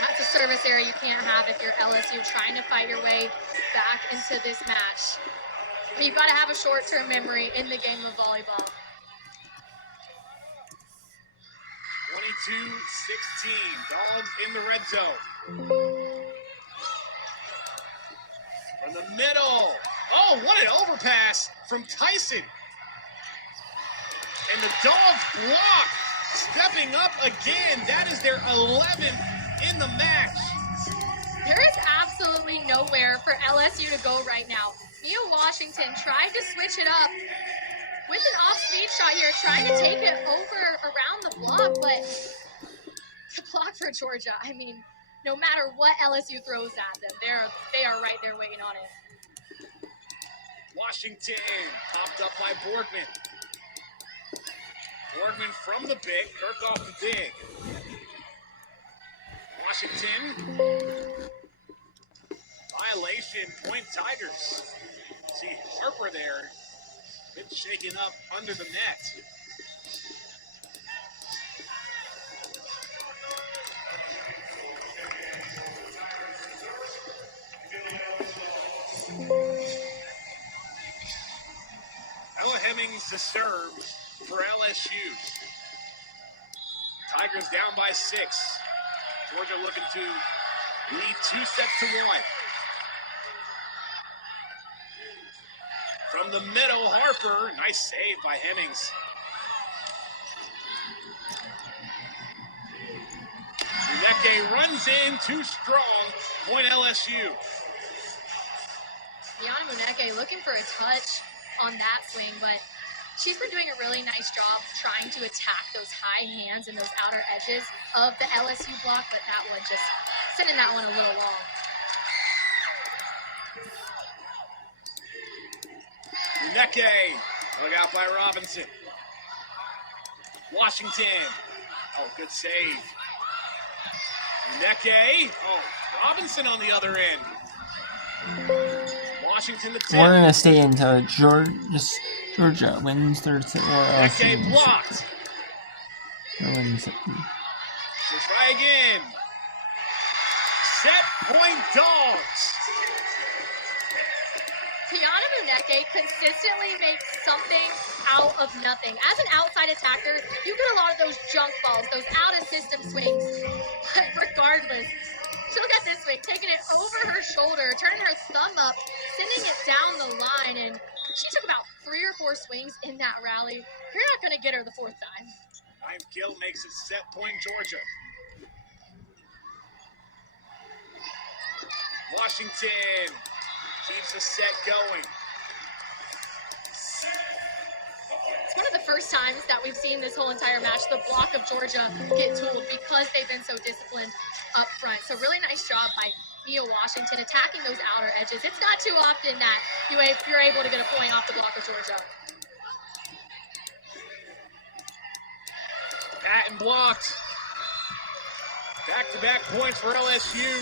That's a service error you can't have if you're LSU trying to fight your way back into this match. You've got to have a short-term memory in the game of volleyball. 22-16, Dogs in the red zone. From the middle. Oh, what an overpass from Tyson. And the Dogs block. Stepping up again. That is their 11th in the match. There is absolutely nowhere for LSU to go right now. Mia Washington tried to switch it up with an off-speed shot here, trying to take it over around the block, but the block for Georgia, I mean, no matter what LSU throws at them, they are right there waiting on it. Washington, popped up by Borgman. Borgman from the big, Kirk off the dig. Washington. Violation, point Tigers. See Harper there. Been shaken up under the net. Ella Hemmings to serve for LSU. Tigers down by 6. Georgia looking to lead 2-1. From the middle, Harper. Nice save by Hemmings. Muneke runs in, too strong. Point LSU. Yana Muneke looking for a touch on that swing, but she's been doing a really nice job trying to attack those high hands and those outer edges of the LSU block, but that one just sending that one a little long. Muneke, dug out by Robinson. Washington, oh, good save. Muneke, oh, Robinson on the other end. Washington the 10. We're going to stay until Georgia wins their set or Muneke blocked. Wins it. So try again. Set point Dogs. Tiana Muneke consistently makes something out of nothing. As an outside attacker, you get a lot of those junk balls, those out-of-system swings. But regardless, she'll get this swing, taking it over her shoulder, turning her thumb up, sending it down the line, and she took about 3 or 4 swings in that rally. You're not going to get her the 4th time. Ninth kill makes it set point Georgia. Washington keeps the set going. It's one of the first times that we've seen this whole entire match the block of Georgia get tooled because they've been so disciplined up front. So really nice job by Mia Washington attacking those outer edges. It's not too often that you're able to get a point off the block of Georgia. Patton blocked. Back-to-back points for LSU.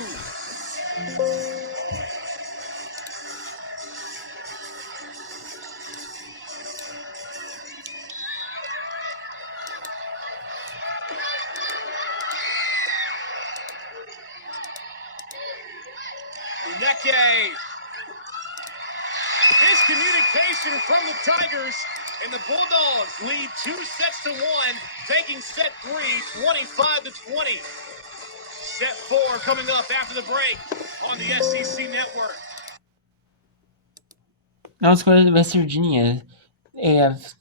Muneke. Miscommunication from the Tigers, and the Bulldogs lead 2-1, taking set 3, 25-20. Set 4 coming up after the break on the SEC Network. Now let's go to West Virginia. They have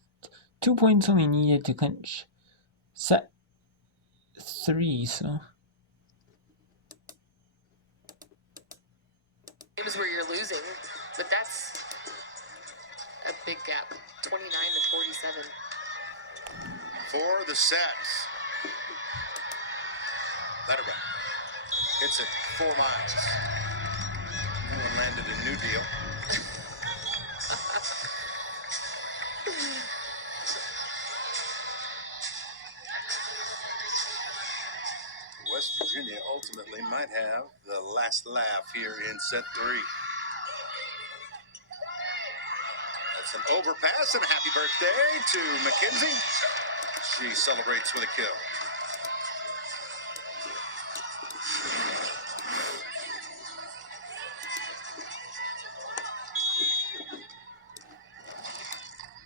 2 points only needed to clinch set 3, so. Games where you're losing, but that's a big gap, 29-47. For the set. Let it run. Hits it 4 miles. And landed a new deal. West Virginia ultimately might have the last laugh here in set 3. That's It's an overpass and a happy birthday to Mackenzie. She celebrates with a kill.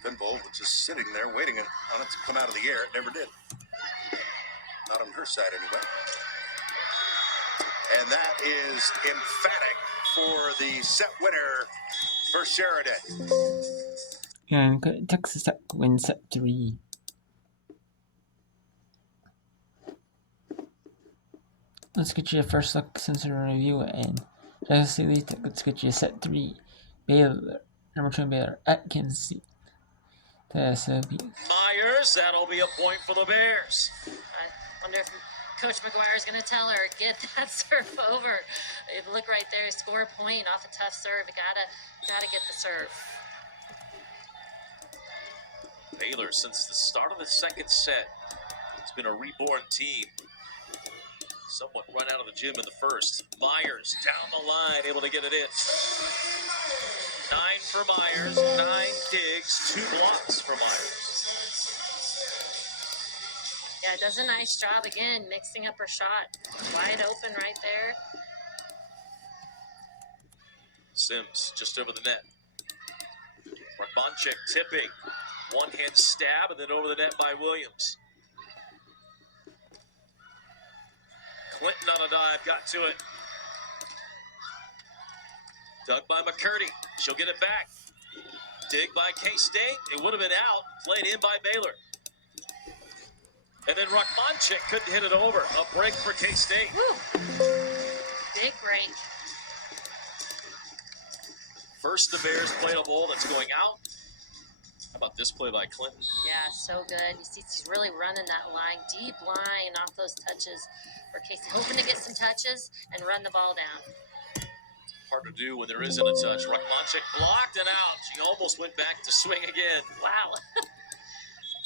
Pinball was just sitting there waiting on it to come out of the air. It never did. Not on her side anyway. And that is emphatic for the set winner for Sheridan. And Texas Tech wins set 3. Let's get you a first look sensor review, and let's get you a set 3. Baylor, number 2 Baylor at Kansas City. Myers, that'll be a point for the Bears. I wonder if Coach McGuire is going to tell her, get that serve over. If you look right there, score a point off a tough serve. You gotta get the serve. Baylor, since the start of the second set, it's been a reborn team. Somewhat run out of the gym in the first. Myers down the line, able to get it in. 9 for Myers, 9 digs, 2 blocks for Myers. Yeah, does a nice job again, mixing up her shot. Wide open right there. Sims just over the net. Rakmonchik tipping. One hand stab and then over the net by Williams. Clinton on a dive, got to it. Dug by McCurdy. She'll get it back. Dig by K-State. It would have been out. Played in by Baylor. And then Rakmonchik couldn't hit it over. A break for K-State. Big break. First, the Bears played a ball that's going out. How about this play by Clinton? Yeah, so good. You see she's really running that line, deep line off those touches for Casey. Hoping to get some touches and run the ball down. Hard to do when there isn't a touch. Rakmonchik blocked and out. She almost went back to swing again. Wow.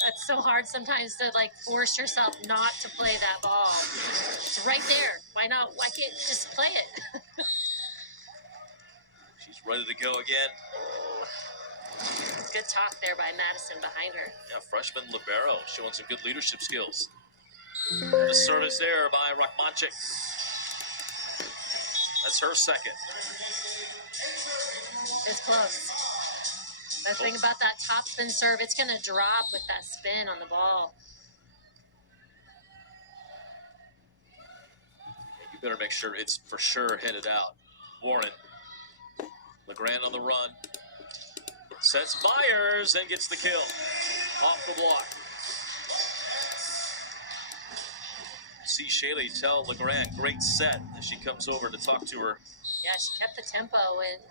That's so hard sometimes to force yourself not to play that ball. It's right there. Why not? Why can't you just play it? She's ready to go again. Good talk there by Madison behind her. Yeah, freshman libero showing some good leadership skills. The service there by Rakmonchik. That's her second. It's close. The thing about that top spin serve, it's going to drop with that spin on the ball. You better make sure it's for sure headed out. Warren. LeGrand on the run. Sets Myers and gets the kill. Off the block. See Shaylee tell LeGrand, great set, as she comes over to talk to her. Yeah, she kept the tempo and,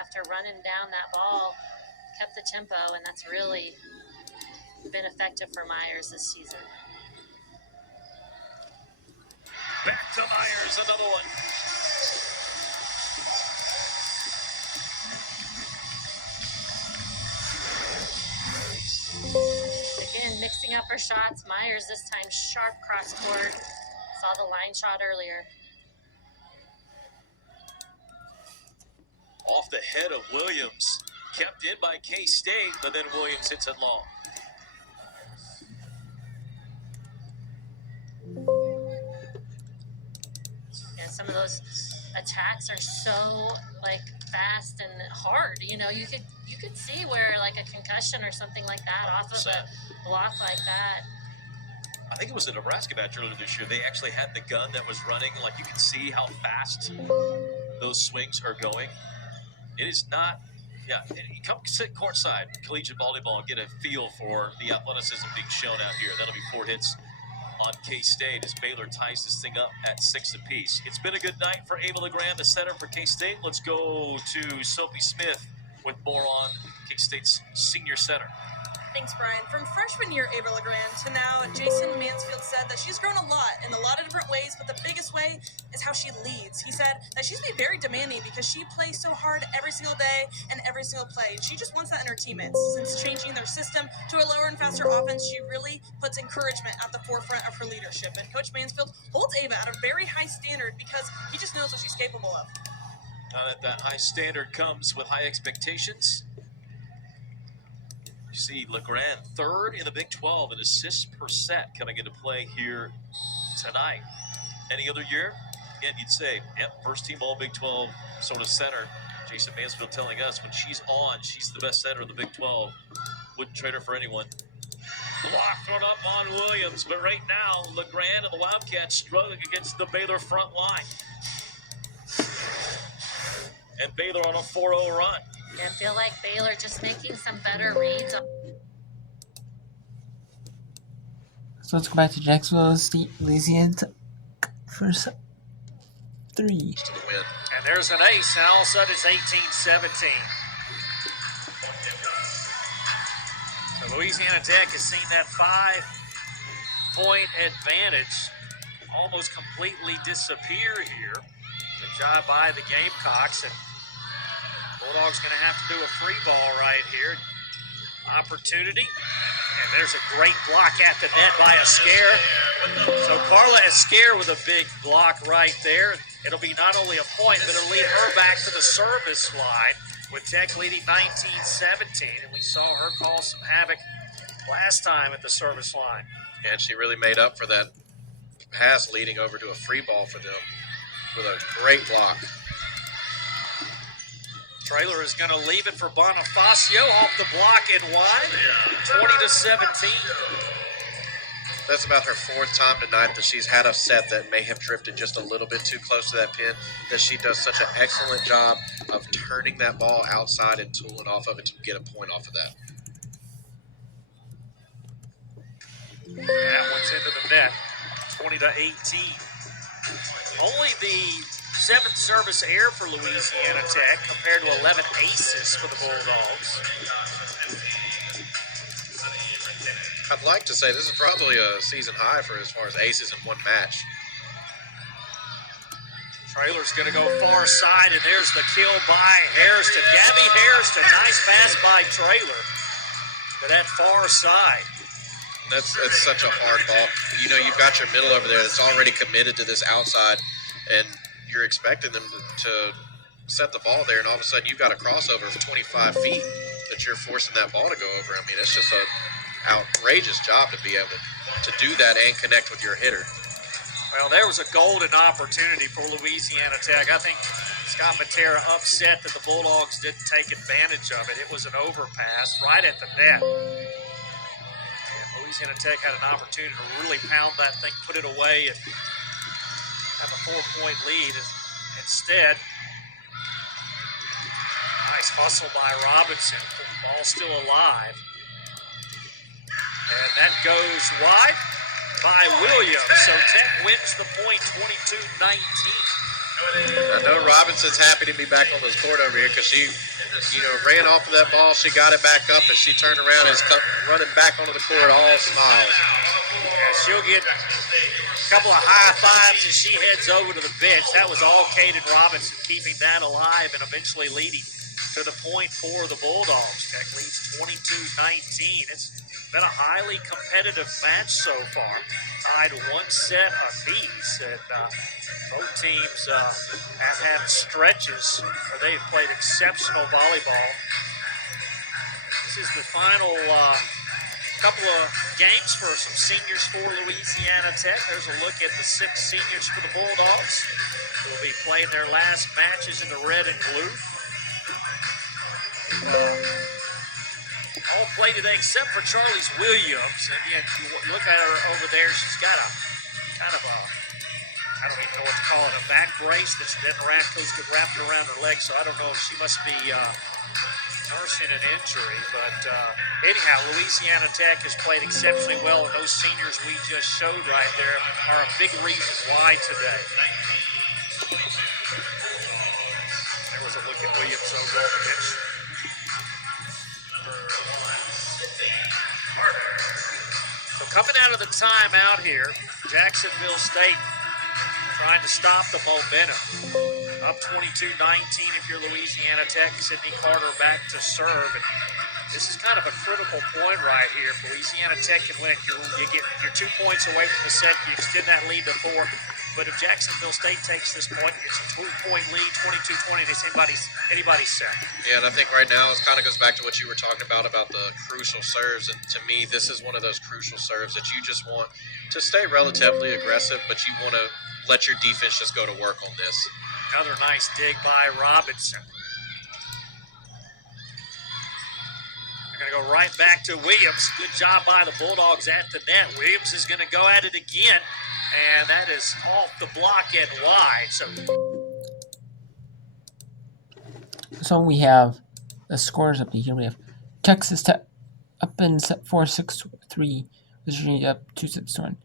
after running down that ball, kept the tempo, and that's really been effective for Myers this season. Back to Myers, another one. Again, mixing up her shots. Myers this time sharp cross court. Saw the line shot earlier. Off the head of Williams. Kept in by K-State, but then Williams hits it long. And some of those attacks are so fast and hard. You could see where a concussion or something like that off of a block like that. I think it was the Nebraska match earlier this year. They actually had the gun that was running. You could see how fast those swings are going. It is not, you come sit courtside, collegiate volleyball, and get a feel for the athleticism being shown out here. That'll be 4 hits on K-State as Baylor ties this thing up at 6 apiece. It's been a good night for Ava LeGrand, the setter for K-State. Let's go to Sophie Smith with more on K-State's senior setter. Thanks, Brian. From freshman year Ava LeGrand to now, Jason Mansfield said that she's grown a lot in a lot of different ways, but the biggest way is how she leads. He said that she's been very demanding because she plays so hard every single day and every single play. She just wants that in her teammates. Since changing their system to a lower and faster offense, she really puts encouragement at the forefront of her leadership. And Coach Mansfield holds Ava at a very high standard because he just knows what she's capable of. Now that high standard comes with high expectations. see Legrand third in the Big 12 in assists per set coming into play here tonight. Any other year, again, you'd say, yep, first team all Big 12 sort of center. Jason Mansfield telling us when she's on, she's the best center in the Big 12. Wouldn't trade her for anyone. Block thrown up on Williams, but right now, Legrand and the Wildcats struggling against the Baylor front line. And Baylor on a 4-0 run. I feel like Baylor just making some better reads. So let's go back to Jacksonville State, Louisiana for set 3. And there's an ace, and all of a sudden it's 18-17. So Louisiana Tech has seen that 5-point advantage almost completely disappear here. Good job by the Gamecocks, and Bulldogs going to have to do a free ball right here. Opportunity. And there's a great block at the net by Esquer. So Carla Esquer with a big block right there. It'll be not only a point, but it'll lead her back to the service line with Tech leading 19-17. And we saw her cause some havoc last time at the service line. And she really made up for that pass leading over to a free ball for them with a great block. Trailer is going to leave it for Bonifacio off the block and wide, 20-17. That's about her 4th time tonight that she's had a set that may have drifted just a little bit too close to that pin, that she does such an excellent job of turning that ball outside and tooling off of it to get a point off of that. That one's into the net, 20-18. Only the 7th service error for Louisiana Tech compared to 11 aces for the Bulldogs. I'd like to say this is probably a season high for as far as aces in one match. Trailer's going to go far side, and there's the kill by Hairston. Gabby Hairston, nice pass by Trailer to that far side. That's such a hard ball. You know, you've got your middle over there that's already committed to this outside, and you're expecting them to set the ball there, and all of a sudden you've got a crossover of 25 feet that you're forcing that ball to go over. I mean, it's just an outrageous job to be able to do that and connect with your hitter. Well, there was a golden opportunity for Louisiana Tech. I think Scott Matera upset that the Bulldogs didn't take advantage of it. It was an overpass right at the net. Louisiana Tech had an opportunity to really pound that thing, put it away, and have a 4-point lead. Instead, nice hustle by Robinson. The ball still alive. And that goes wide by Williams. So Tech wins the point 22-19. I know Robinson's happy to be back on this court over here because she, ran off of that ball. She got it back up, and she turned around and is running back onto the court, all smiles. Yeah, she'll get a couple of high fives as she heads over to the bench. That was all Kaden Robinson keeping that alive and eventually leading to the point for the Bulldogs. Tech leads 22-19. It's been a highly competitive match so far. Tied 1 set apiece, and both teams have had stretches where they've played exceptional volleyball. This is the final couple of games for some seniors for Louisiana Tech. There's a look at the 6 seniors for the Bulldogs who will be playing their last matches in the red and blue. All played today except for Charlize Williams. And again, you look at her over there, she's got a kind of a, I don't even know what to call it, a back brace that's then wrapped around her leg. So I don't know if she must be nursing an injury. But anyhow, Louisiana Tech has played exceptionally well, and those seniors we just showed right there are a big reason why today. There was a look at Williams over on the bench. So coming out of the timeout here, Jacksonville State trying to stop the momentum. Up 22-19 if you're Louisiana Tech. Sydney Carter back to serve. And this is kind of a critical point right here. If Louisiana Tech can win it, you get your 2 points away from the set. You extend that lead to 4. But if Jacksonville State takes this point, it's a 2-point lead, 22-20. It's anybody's set. Yeah, and I think right now it kind of goes back to what you were talking about the crucial serves. And to me, this is one of those crucial serves that you just want to stay relatively aggressive, but you want to let your defense just go to work on this. Another nice dig by Robinson. They're going to go right back to Williams. Good job by the Bulldogs at the net. Williams is going to go at it again, and that is off the block and wide. So we have the scores up here. We have Texas Tech up in set 4, 6-3. Virginia up 2-1.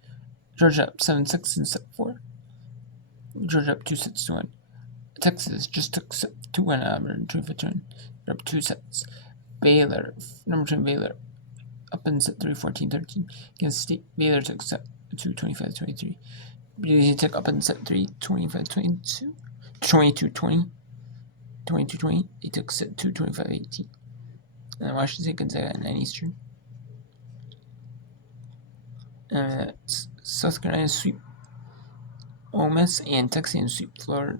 Georgia up 7-6 in set 4. Georgia up 2-1. Texas just took set 2-1 Auburn, 2-1. They're up 2 sets. Baylor, number 2 Baylor, up in set 3, 14-13. Against State, Baylor took set 2, 25-23. BC Tech up in set 3, 25-22. 22-20. 22-20. They took set 2, 25-18. And Washington State Gonzaga at 9 Eastern. South Carolina sweep Ole Miss, and Texas sweep Florida.